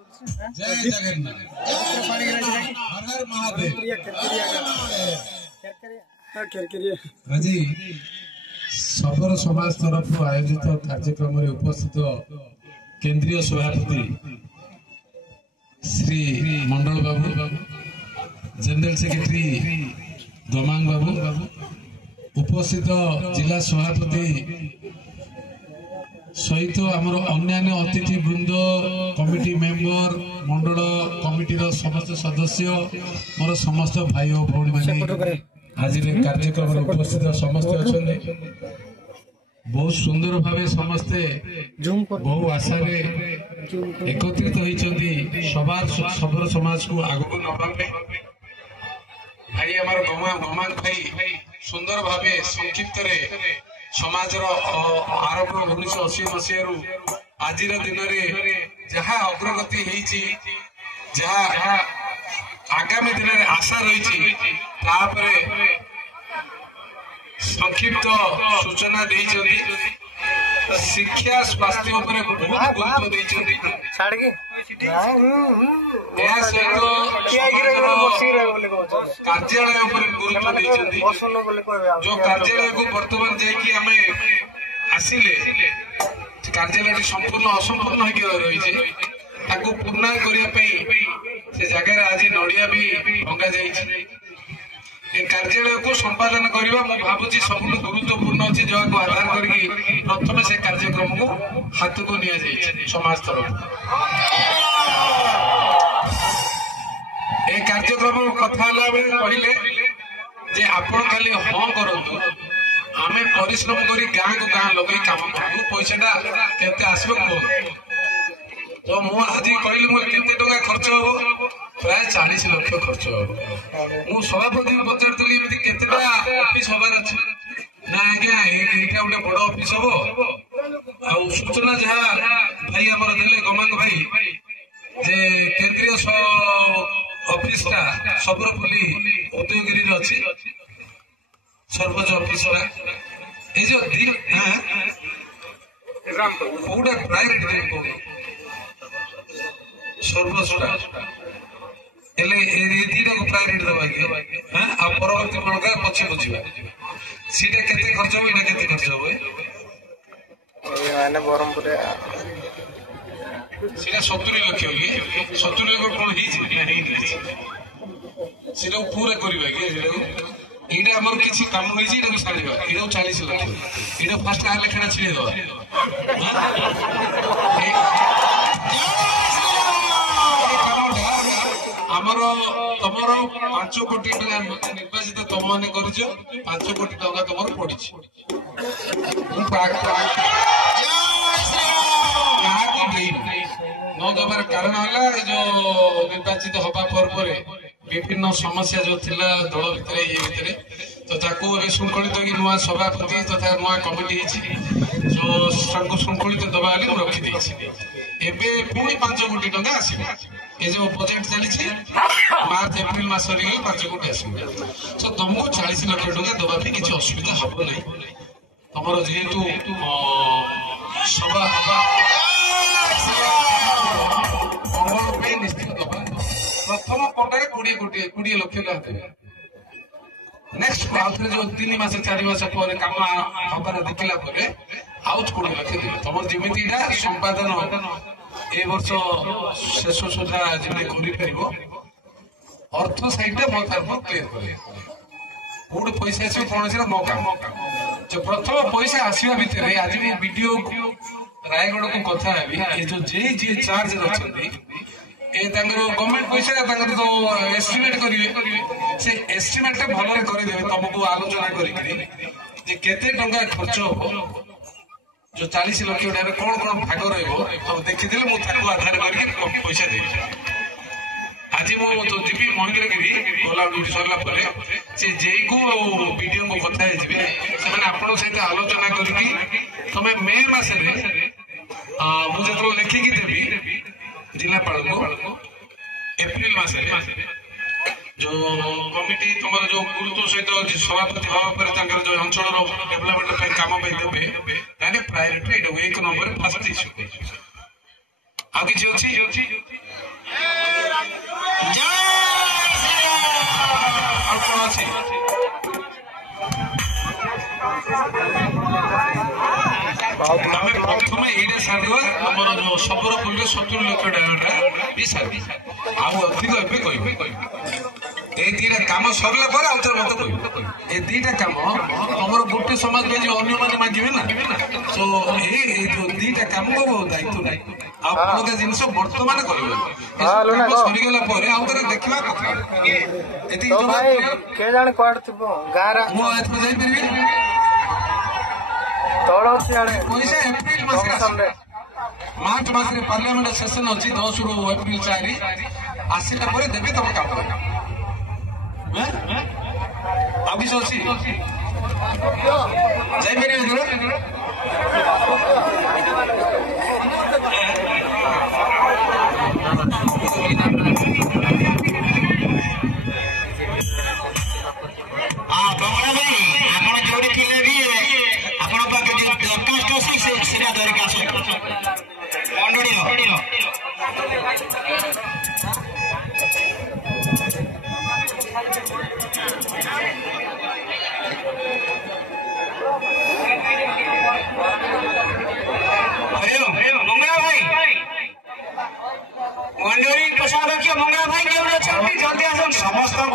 जय जगन्नाथ हर हर महादेव। আজি सबर समाज तरफ आयोजित कार्यक्रम में उपस्थित केंद्रीय सभापति श्री मंडल बाबू, जनरल सेक्रेटरी दमांग बाबू, उपस्थित जिला सभापति सहित आमर अन्य अतिथि वृंद, कमिटी मेंबर, मंडल कमिटी समस्त सदस्य, मोर समस्त भाई और भौणी माने आज कार्यक्रम उपस्थित समस्त अच्छा बहुत सुंदर भाव समस्ते बहु आशा एकत्रित होती सबर समाज को आगक नवाई भाई आम गमान भाई सुंदर भाव संक्षिप्त समाज आरंभ 1980 मसीह आज दिन में जहाँ अग्रगति जहाँ आगामी दिन में आशा रही संक्षिप्त सूचना शिक्षा स्वास्थ्य बहुत गुरुत्व कार्यालय गुरुत्व जो कार्यालय को बर्तमान जाइए आसिले कार्यालय संपूर्ण असंपूर्ण रही पूर्ण करने जगह आज नड़िया भी भंगा जाइए कार्यालय को संपादन करने भावुँ सब गुरुत्वपूर्ण अच्छे जगह को आधार करके प्रथम से कार्यक्रम को हाथ को नि समाज तरफ कार्यक्रम कथा कहले आपण खाली हाँ करूँ आम परिश्रम कर गाँ को गाँ लगे काम करूँ पैसा केते आसब कह तो मु आज कहली केते टका खर्च हम प्राय 40 लाख खर्च हम मु सभापति पचारि केतेटा ऑफिस हबार अच्छे ना आज्ञा यहाँ गोटे बड़ ऑफिस हम आ सूचना जहाँ भाई आमर देले गमांग भाई जे केंद्रीय ऑफिस टा सबरपल्ली उदयगिरी अच्छी सरपंच ऑफिस ये जो कौटा प्रायोरिटी सर्वस्वटा प्रायोरिटी दबा हाँ परवर्ती बड़का पछे बुझा सीटा केते खर्च हो इना केते खर्च हो माने बरमपुर सीटा 70 लाख होगी 70 लाख कोन सीटा पूरा करबा के इडा हमर किछि काम होई छी इडा साडीबा इडा 40 लाख इडा फर्स्ट आ लेखना छिले दो आमर तमर 5 कोटी टका निर्वाचित तुम मैंने कर 5 कोटी टका तुम पड़ी न दबार कारण है जो निर्वाचित हवा पर विभिन्न समस्या जो थिला दल भितर ये भितर तो ताकू श्रृंखलित नुआ सभापति तथा नुआ कमिटी जो श्रृंखलित दबा रखी एबे पुणी 5 कोटी टका आसो ये जो प्रोजेक्ट चली मार्च एप्रिल मास 5 कोटी आस तो तुमको 40 लाख टका दबा भी किसी असुविधा हम ना तुम जेहेतु सभा निश्चित दबा प्रथम पटारे 20 लाख नेक्स्ट आउे जो 3 मास 4 मास पर कम हबार देखला आउ 20 लाख देवे तुम जमी संपादन ए वर्ष शेष सुधा कर अर्थ सैड मो तरफ क्लीयर करे कौट पैसा आस कौन मो काम जो प्रथम पैसा आसवा भितर आज मैं वीडियो रायगढ़ को कथा ये जो जे चार्ज अच्छे गवर्नमेंट पैसा तो एस्टिमेट करेंगे से एस्टिमेट भल करदे तुमको आलोचना करते खर्च हम जो 40 लाख कौन कौन भाग रहा देखी मुझे आधार कर पैसा देवी आज मुझे जी महेंद्रगिरी गला ड्यूटी सरला से जे को वीडियो को कथा से आपण सहित आलोचना करें मे मसरे मुझे लिखिकी देवी जिलापाल को एप्रिल मसरे जो कमिटी तुम जो गुरुत्व सहित सभापति हवा जो अंचल डेभलपमेंट काम देवे प्रायोरिटी 1 नंबर फास्ट इश्यू ଆଉ କିଛି ଅଛି ଆଉ କଣ ଅଛି ଆମେ ପ୍ରଥମେ ଏଇଟା ସାରିବା ଆମର ଯୋଉ ସମ୍ବଲପୁରରେ 70 ଲକ୍ଷ ଟଙ୍କା ବି ସାରି ଆଉ ଅଧିକ ଏବେ କହିବେ এই দুইটা কাম সরলা পরে ଆଉ ଥରେ ମତେ କହିବେ এই দুইটা কাମ ତମର ଗୋଟେ ସମାଜ ପାଇଁ ଯୋଉ ଅନ୍ୟମାନେ ମାଗିବେ ନା ତ ଏଇ ଯୋଉ ଦୁଇଟା କାମର ଦାୟିତ୍ୱ ନାହିଁ ଆଉ ଅଲଗା ଜିନିଷ ବର୍ତ୍ତମାନ କରିବେ ସରିଗଲା ପରେ ଆଉ ଥରେ ଦେଖିବା କଥା ଏତିକି କେ ଜାଣେ କୁଆଡେ ଥିବ ଗାଁରେ ମୁଁ ଏଥର ଯାଇପାରିବି ତଳ ସିଆଡେ ପଇସା ଏପ୍ରିଲ ମାସରେ ମାର୍ଚ୍ଚ ମାସରେ ପାର୍ଲାମେଣ୍ଟ ସେସନ ଅଛି 10 ରୁ ଏପ୍ରିଲ 4 ଆସିଲା ପରେ ଦେବେ ତମ କାମ ଆଉ କିଛି ଅଛି ଯାଇପାରିବେ